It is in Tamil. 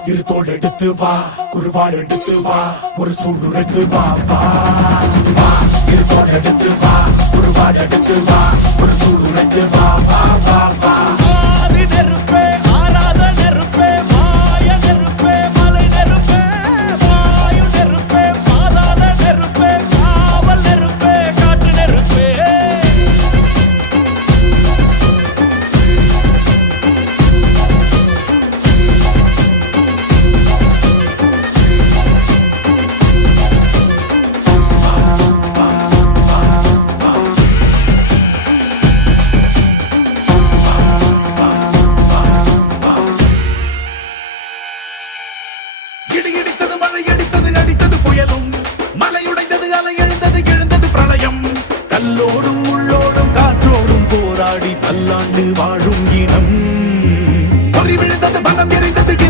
இரு தோள் எடுத்து வா, குருவாள் எடுத்து வா, ஒரு சூடு எடுத்து வா வா வா. இரு தோள் எடுத்து வா, குருவாள் எடுத்து வா, ஒரு சூடு எடுத்து வா வா வா வா. ஆதி நெருப்பே ஆராத நெருப்பே மாய நெருப்பே மலை நெருப்பே வாயு நெருப்பே பாதாள நெருப்பே காவல் நெருப்பே காற்று நெருப்பே. இடி இடித்தது மழை அடித்தது அடித்தது புயலும் மலை உடைந்தது அலை எழுந்தது எழுந்தது பிரளயம். கல்லோடும் உள்ளோடும் காற்றோடும் போராடி பல்லாண்டு வாழும் இனம். பொறி விழுந்தது பணம் எரிந்தது